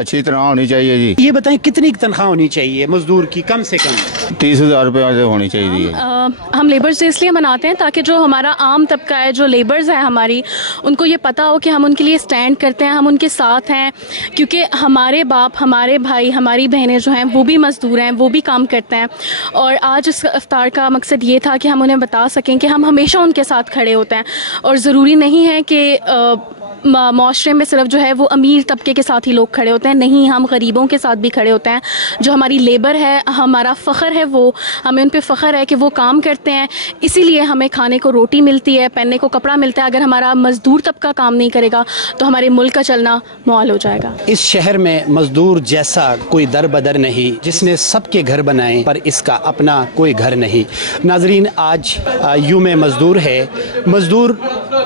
अच्छी तरह होनी चाहिए जी। ये बताएं कितनी तनख्वाह होनी चाहिए मजदूर की? कम से कम 30,000 रुपये से होनी चाहिए। हम लेबर्स डे इसलिए मनाते हैं ताकि जो हमारा आम तबका है, जो लेबर्स है हमारी, उनको ये पता हो कि हम उनके लिए स्टैंड करते हैं, हम उनके साथ हैं। क्योंकि हमारे बाप, हमारे भाई, हमारी बहनें जो हैं वो भी मज़दूर हैं, वो भी काम करते हैं। और आज इस इफ्तार का मकसद ये था कि हम उन्हें बता सकें कि हम हमेशा उनके साथ खड़े होते हैं। और ज़रूरी नहीं है कि माशरे में सिर्फ जो है वो अमीर तबके के साथ ही लोग खड़े होते हैं, नहीं, हम गरीबों के साथ भी खड़े होते हैं। जो हमारी लेबर है, हमारा फ़ख्र है, वो हमें उन पे फ़ख्र है कि वो काम करते हैं, इसीलिए हमें खाने को रोटी मिलती है, पहनने को कपड़ा मिलता है। अगर हमारा मज़दूर तबका काम नहीं करेगा तो हमारे मुल्क का चलना मुहाल हो जाएगा। इस शहर में मजदूर जैसा कोई दर बदर नहीं जिसने सबके घर बनाए पर इसका अपना कोई घर नहीं। नाजरीन, आज यूं में मजदूर है, मजदूर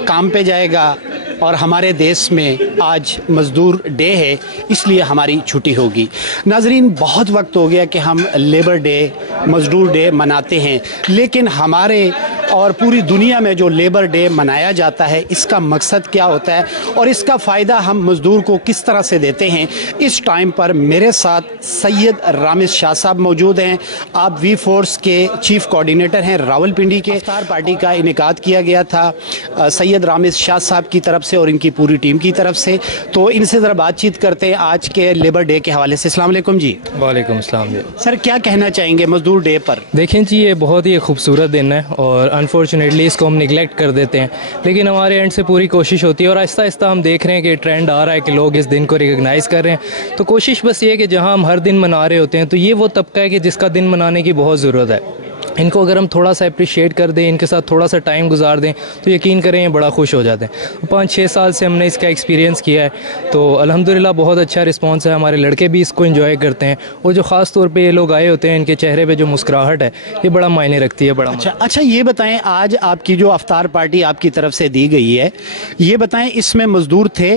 काम पे जाएगा और हमारे देश में आज मज़दूर डे है, इसलिए हमारी छुट्टी होगी। नाजरीन, बहुत वक्त हो गया कि हम लेबर डे, मज़दूर डे मनाते हैं, लेकिन हमारे और पूरी दुनिया में जो लेबर डे मनाया जाता है इसका मकसद क्या होता है और इसका फ़ायदा हम मज़दूर को किस तरह से देते हैं। इस टाइम पर मेरे साथ सैयद रामिज़ शाह साहब मौजूद हैं। आप वी फोर्स के चीफ़ कोऑर्डिनेटर हैं। रावलपिंडी के इफ्तार पार्टी का इनेकाद किया गया था सैयद रामिज़ शाह साहब की तरफ से और इनकी पूरी टीम की तरफ से। तो इनसे ज़रा बातचीत करते हैं आज के लेबर डे के हवाले से। अस्सलाम वालेकुम जी। वालेकुम अस्सलाम जी। सर, क्या कहना चाहेंगे मज़दूर डे पर? देखें जी, ये बहुत ही खूबसूरत दिन है और अनफॉर्चुनेटली इसको हम निगलेक्ट कर देते हैं, लेकिन हमारे एंड से पूरी कोशिश होती है और आहिस्ता आहिस्ता हम देख रहे हैं कि ट्रेंड आ रहा है कि लोग इस दिन को रिकग्नाइज़ कर रहे हैं। तो कोशिश बस ये है कि जहाँ हम हर दिन मना रहे होते हैं तो ये वो तबका है कि जिसका दिन मनाने की बहुत ज़रूरत है। इनको अगर हम थोड़ा सा अप्रिशिएट कर दें, इनके साथ थोड़ा सा टाइम गुजार दें तो यकीन करें ये बड़ा खुश हो जाते हैं। 5-6 साल से हमने इसका एक्सपीरियंस किया है तो अल्हम्दुलिल्लाह बहुत अच्छा रिस्पांस है। हमारे लड़के भी इसको एंजॉय करते हैं और जो ख़ास तौर पे ये लोग आए होते हैं, इनके चेहरे पे जो मुस्कुराहट है ये बड़ा मायने रखती है। बड़ा अच्छा, ये बताएं, आज आपकी जो अफ्तार पार्टी आपकी तरफ से दी गई है, ये बताएं इसमें मज़दूर थे?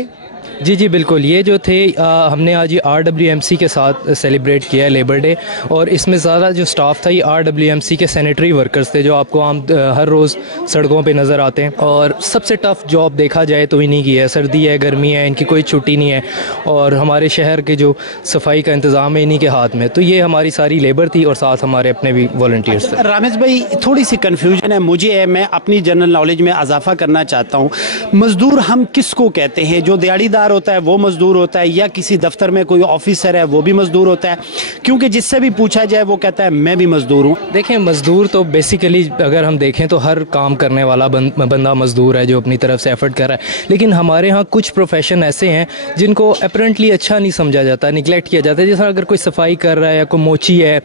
जी जी बिल्कुल, ये जो थे हमने आज ये RWMC के साथ सेलिब्रेट किया है लेबर डे, और इसमें ज़्यादा जो स्टाफ था ये RWMC के सैनिटरी वर्कर्स थे जो आपको आम हर रोज़ सड़कों पे नज़र आते हैं। और सबसे टफ़ जॉब देखा जाए तो इन्हीं की है। सर्दी है, गर्मी है, इनकी कोई छुट्टी नहीं है और हमारे शहर के जो सफाई का इंतज़ाम है इन्हीं के हाथ में। तो ये हमारी सारी लेबर थी और साथ हमारे अपने भी वॉलंटियर्स थे। रामिज़ भाई, थोड़ी सी कन्फ्यूजन है मुझे, मैं अपनी जनरल नॉलेज में इजाफा करना चाहता हूँ। मज़दूर हम किसको कहते हैं? जो दिहाड़ीदार होता है वो मजदूर होता है, या किसी दफ्तर में कोई ऑफिसर है वो भी मजदूर होता है? क्योंकि जिससे भी पूछा जाए वो कहता है मैं भी मजदूर हूँ। देखें, मजदूर तो बेसिकली अगर हम देखें तो हर काम करने वाला बंदा मजदूर है जो अपनी तरफ से एफर्ट कर रहा है। लेकिन हमारे यहाँ कुछ प्रोफेशन ऐसे हैं जिनको अपेरेंटली अच्छा नहीं समझा जाता, निगलेक्ट किया जाता है। जैसा अगर कोई सफाई कर रहा है या कोई मोची है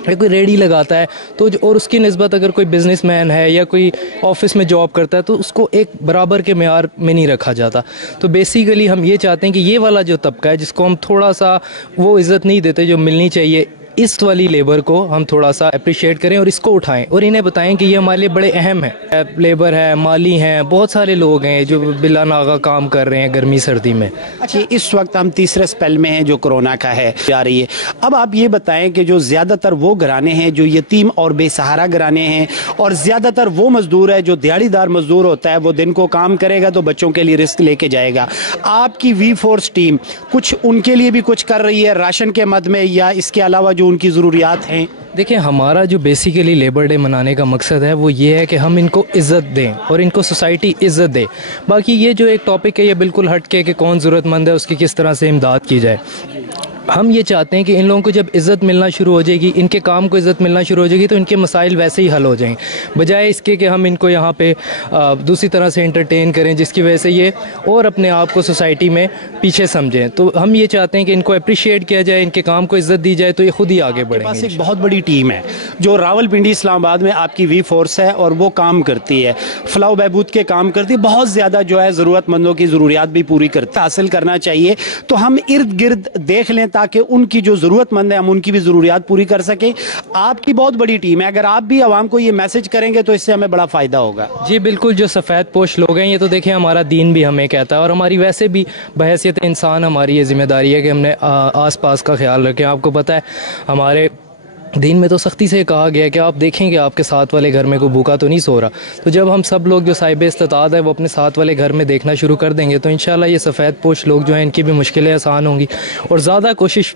या कोई रेडी लगाता है तो और उसकी निस्बत अगर कोई बिजनेसमैन है या कोई ऑफिस में जॉब करता है तो उसको एक बराबर के मेयार में नहीं रखा जाता। तो बेसिकली हम ये चाहते हैं कि ये वाला जो तबका है जिसको हम थोड़ा सा वो इज़्ज़त नहीं देते जो मिलनी चाहिए, इस वाली लेबर को हम थोड़ा सा अप्रिशिएट करें और इसको उठाएं और इन्हें बताएं कि ये हमारे लिए बड़े अहम है। लेबर है, माली हैं, बहुत सारे लोग हैं जो बिला नागा काम कर रहे हैं गर्मी सर्दी में। अच्छा, इस वक्त हम तीसरे स्पेल में हैं जो कोरोना का है जा रही है। अब आप ये बताएं कि जो ज़्यादातर वो घराने हैं जो यतीम और बेसहारा घराने हैं और ज़्यादातर वो मज़दूर है जो दिहाड़ीदार मज़दूर होता है, वो दिन को काम करेगा तो बच्चों के लिए रिस्क लेके जाएगा। आपकी वी फोर्स टीम कुछ उनके लिए भी कुछ कर रही है राशन के मद में, या इसके अलावा जो उनकी ज़रूरियात हैं? देखिए, हमारा जो बेसिकली लेबर डे मनाने का मकसद है वो ये है कि हम इनको इज़्ज़त दें और इनको सोसाइटी इज़्ज़त दे। बाकी ये जो एक टॉपिक है ये बिल्कुल हट के कि कौन ज़रूरतमंद है उसकी किस तरह से इमदाद की जाए। हम ये चाहते हैं कि इन लोगों को जब इज़्ज़त मिलना शुरू हो जाएगी, इनके काम को इज़्ज़त मिलना शुरू हो जाएगी तो इनके मसाइल वैसे ही हल हो जाएंगे, बजाय इसके कि हम इनको यहाँ पे दूसरी तरह से एंटरटेन करें जिसकी वजह से ये और अपने आप को सोसाइटी में पीछे समझें। तो हम ये चाहते हैं कि इनको अप्रिशिएट किया जाए, इनके काम को इज़्ज़त दी जाए तो ये खुद ही आगे बढ़ेंगे। पास एक बहुत बड़ी टीम है जो रावलपिंडी इस्लामाबाद में आपकी वी फोर्स है और वो काम करती है, फलाह बहबूद के काम करती है, बहुत ज़्यादा जो है ज़रूरतमंदों की ज़रूरियात भी पूरी करती हासिल करना चाहिए। तो हम इर्द गिर्द देख लें ताकि उनकी जो ज़रूरतमंद है हम उनकी भी ज़रूरियात पूरी कर सकें। आपकी बहुत बड़ी टीम है, अगर आप भी आवाम को ये मैसेज करेंगे तो इससे हमें बड़ा फ़ायदा होगा। जी बिल्कुल, जो सफ़ेद पोश लोग हैं ये तो देखें हमारा दीन भी हमें कहता है और हमारी वैसे भी बहैसियत इंसान हमारी ये ज़िम्मेदारी है कि हमने आस पास का ख्याल रखें। आपको पता है हमारे دین میں تو سختی سے کہا گیا ہے کہ آپ دیکھیں کہ آپ کے ساتھ والے گھر میں کوئی بھوکا تو نہیں سو رہا. تو جب ہم سب لوگ جو صاحب استطاعت ہے وہ اپنے ساتھ والے گھر میں دیکھنا شروع کر دیں گے تو انشاءاللہ یہ سفید پوش لوگ جو ہیں ان کی بھی مشکلیں آسان ہوں گی. اور زیادہ کوشش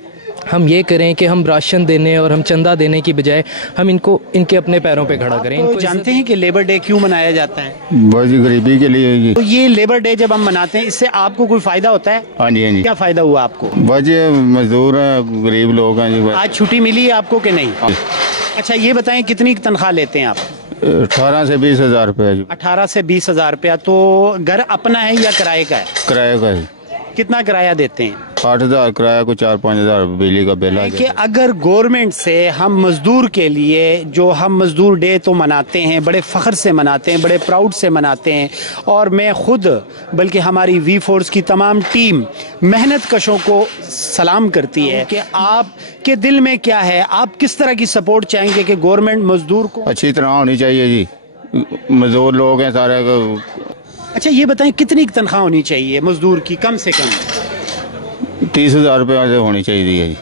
ہم یہ کریں کہ ہم راشن دینے اور ہم چندہ دینے کی بجائے ہم ان کے اپنے پیروں پہ کھڑا کریں. تو جانتے ہیں کہ لیبر ڈے کیوں منایا جاتا ہے؟ بس جی غریبی کے لیے جی. تو یہ لیبر ڈے جب ہم مناتے ہیں اس سے آپ کو کوئی فائدہ ہوتا ہے؟ ہاں جی ہاں جی. کیا فائدہ ہوا آپ کو؟ بس جی مزدور ہیں غریب لوگ ہیں جی. آج چھٹی ملی ہے آپ کو کہ نہیں؟ اچھا یہ بتائیں کتنی تنخواہ لیتے ہیں آپ؟ 18 سے 20 ہزار روپے جی. 18 سے 20 ہزار روپیہ. تو گھر اپنا ہے یا کرائے کا ہے؟ کرایہ کا جی. کتنا کرایہ دیتے ہیں؟ 8,000 کرایہ کو 4-5 ہزار بجلی کا بل آ کہ جائے. اگر گورنمنٹ سے ہم مزدور کے لیے جو ہم مزدور ڈے تو مناتے ہیں بڑے فخر سے مناتے ہیں بڑے پراؤڈ سے مناتے ہیں اور میں خود بلکہ ہماری وی فورس کی تمام ٹیم محنت کشوں کو سلام کرتی ہے کہ آپ کے دل میں کیا ہے آپ کس طرح کی سپورٹ چاہیں گے کہ گورنمنٹ مزدور کو اچھی طرح ہونی چاہیے جی. مزدور لوگ ہیں سارے. اچھا یہ بتائیں کتنی تنخواہ ہونی چاہیے مزدور کی کم سے کم؟ 30,000 روپے سے ہونی چاہیے جی.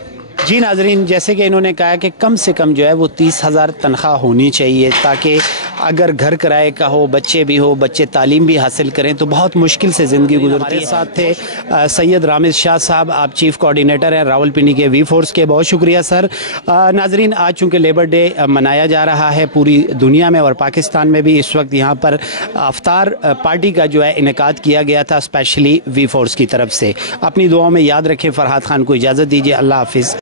جی ناظرین جیسے کہ انہوں نے کہا کہ کم سے کم جو ہے وہ 30,000 تنخواہ ہونی چاہیے تاکہ اگر گھر کرائے کا ہو بچے بھی ہو بچے تعلیم بھی حاصل کریں تو بہت مشکل سے زندگی گزرتی ہے. ہمارے ساتھ تھے سید رامز شاہ صاحب آپ چیف کوارڈینیٹر ہیں راولپنڈی کے وی فورس کے. بہت شکریہ سر. ناظرین آج چونکہ لیبر ڈے منایا جا رہا ہے پوری دنیا میں اور پاکستان میں بھی اس وقت یہاں پر افطار پارٹی کا جو ہے انعقاد کیا گیا تھا اسپیشلی وی فورس کی طرف سے. اپنی دعاؤں میں یاد رکھیں. فرحات خان کو اجازت دیجیے. اللہ حافظ.